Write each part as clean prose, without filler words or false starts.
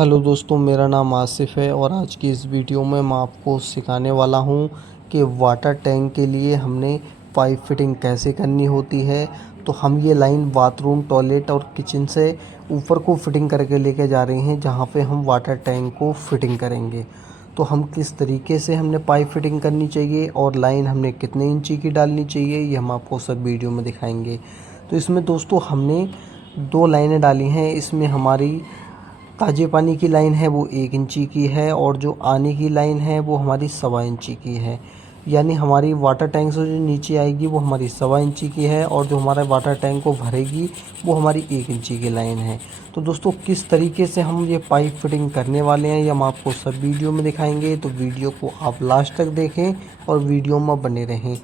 हेलो दोस्तों, मेरा नाम आसिफ है और आज की इस वीडियो में मैं आपको सिखाने वाला हूं कि वाटर टैंक के लिए हमने पाइप फिटिंग कैसे करनी होती है। तो हम ये लाइन बाथरूम, टॉयलेट और किचन से ऊपर को फिटिंग करके लेके जा रहे हैं, जहां पे हम वाटर टैंक को फिटिंग करेंगे। तो हम किस तरीके से हमने पाइप फिटिंग करनी चाहिए और लाइन हमने कितने इंची की डालनी चाहिए, ये हम आपको सब वीडियो में दिखाएंगे। तो इसमें दोस्तों हमने 2 लाइनें डाली हैं। इसमें हमारी ताज़े पानी की लाइन है वो 1 इंची की है और जो आने की लाइन है वो हमारी 1.25 इंची की है। यानी हमारी वाटर टैंक से जो नीचे आएगी वो हमारी 1.25 इंची की है और जो हमारा वाटर टैंक को भरेगी वो हमारी 1 इंची की लाइन है। तो दोस्तों किस तरीके से हम ये पाइप फिटिंग करने वाले हैं ये हम आपको सब वीडियो में दिखाएंगे। तो वीडियो को आप लास्ट तक देखें और वीडियो में बने रहें।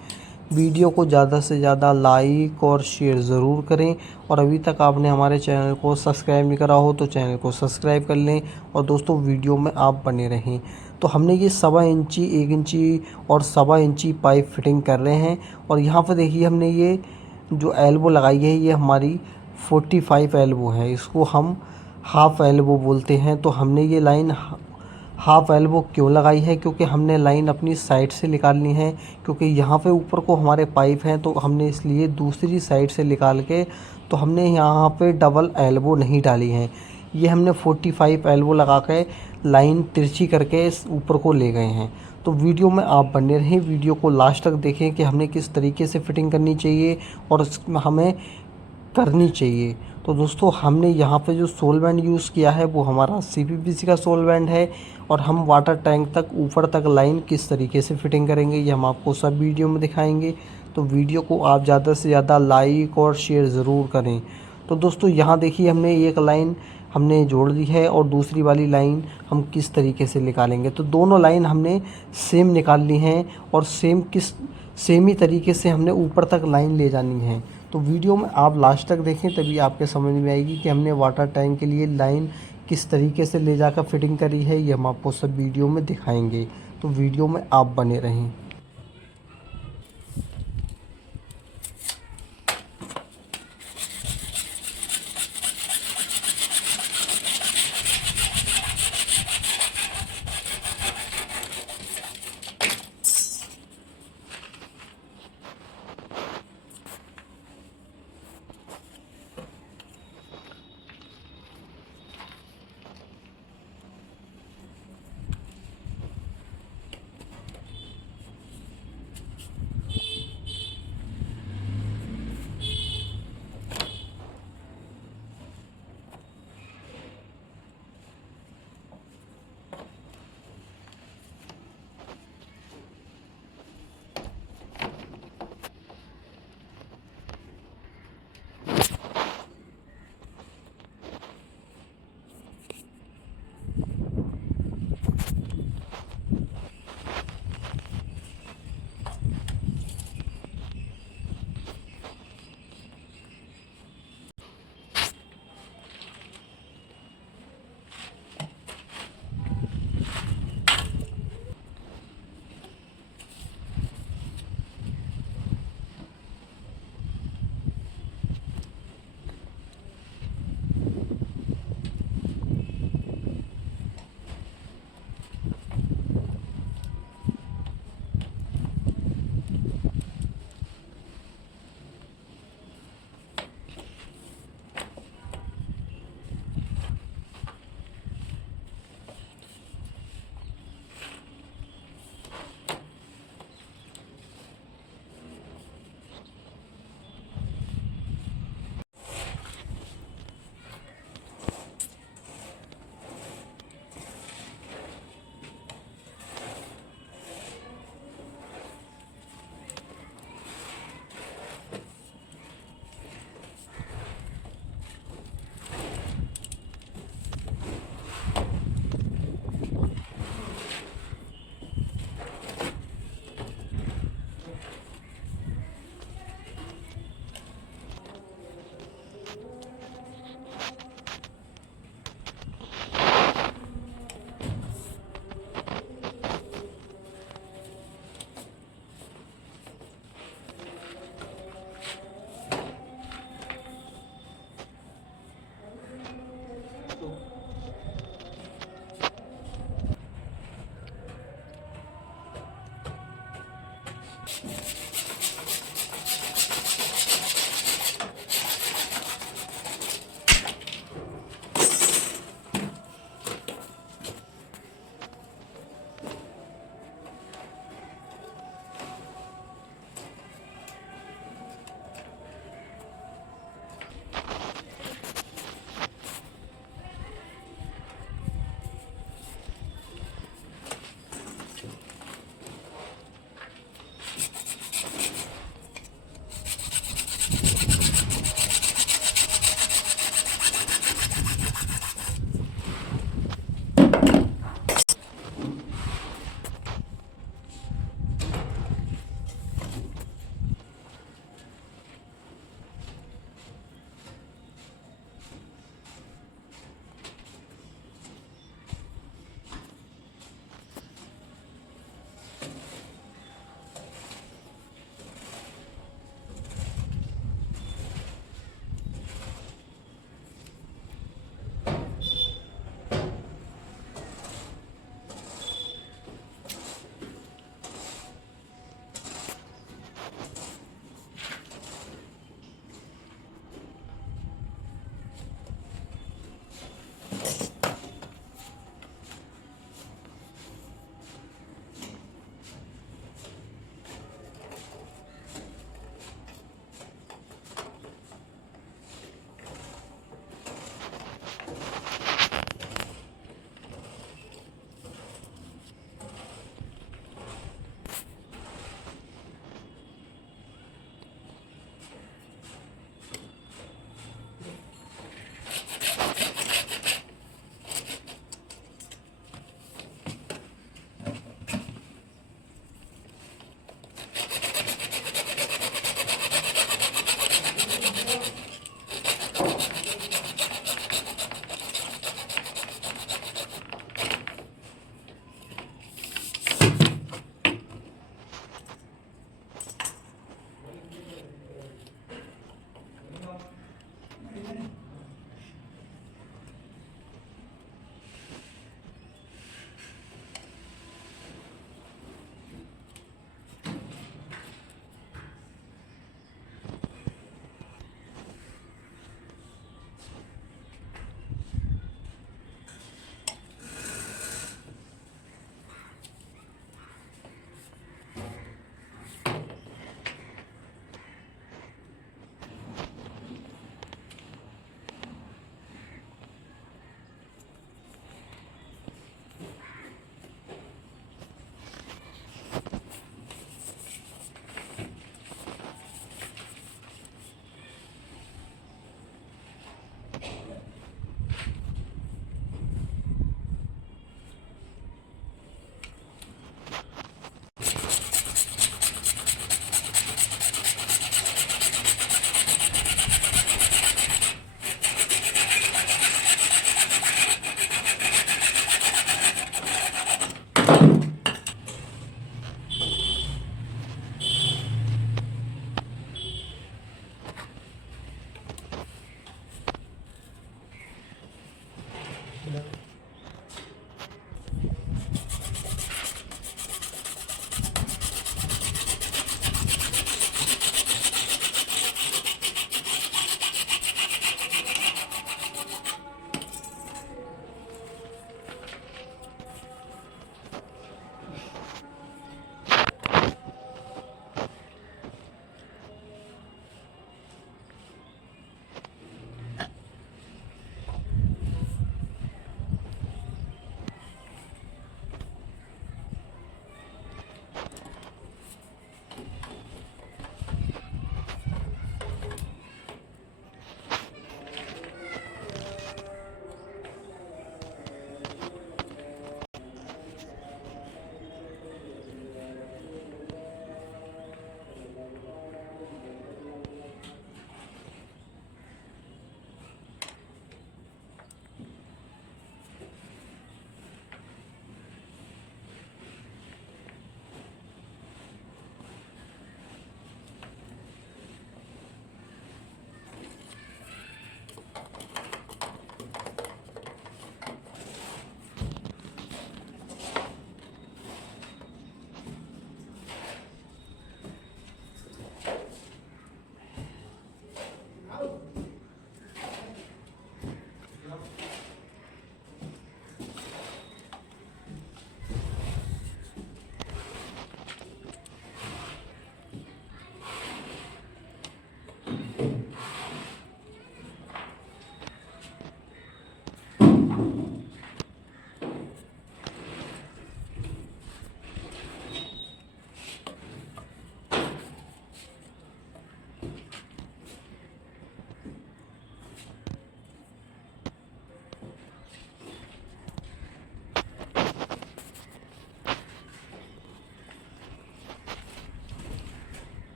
वीडियो को ज़्यादा से ज़्यादा लाइक और शेयर ज़रूर करें और अभी तक आपने हमारे चैनल को सब्सक्राइब नहीं करा हो तो चैनल को सब्सक्राइब कर लें और दोस्तों वीडियो में आप बने रहें। तो हमने ये 1.25 इंची, 1 इंची और 1.25 इंची पाइप फिटिंग कर रहे हैं। और यहाँ पर देखिए हमने ये जो एल्बो लगाई है ये हमारी 45 एल्बो है, इसको हम हाफ एल्बो बोलते हैं। तो हमने ये लाइन हाफ एल्बो क्यों लगाई है, क्योंकि हमने लाइन अपनी साइड से निकालनी है, क्योंकि यहाँ पे ऊपर को हमारे पाइप हैं तो हमने इसलिए दूसरी साइड से निकाल के तो हमने यहाँ पे डबल एल्बो नहीं डाली है। ये हमने 45 एल्बो लगा के लाइन तिरछी करके इस ऊपर को ले गए हैं। तो वीडियो में आप बने रहें, वीडियो को लास्ट तक देखें कि हमने किस तरीके से फिटिंग करनी चाहिए और इसमें हमें करनी चाहिए। तो दोस्तों हमने यहाँ पे जो सोलवेंट यूज़ किया है वो हमारा CPVC का सोलवेंट है और हम वाटर टैंक तक ऊपर तक लाइन किस तरीके से फिटिंग करेंगे ये हम आपको सब वीडियो में दिखाएंगे। तो वीडियो को आप ज़्यादा से ज़्यादा लाइक और शेयर ज़रूर करें। तो दोस्तों यहाँ देखिए हमने एक लाइन हमने जोड़ दी है और दूसरी वाली लाइन हम किस तरीके से निकालेंगे। तो दोनों लाइन हमने सेम निकालनी है और सेम ही तरीके से हमने ऊपर तक लाइन ले जानी है। तो वीडियो में आप लास्ट तक देखें तभी आपके समझ में आएगी कि हमने वाटर टैंक के लिए लाइन किस तरीके से ले जाकर फिटिंग करी है, ये हम आपको सब वीडियो में दिखाएंगे। तो वीडियो में आप बने रहें।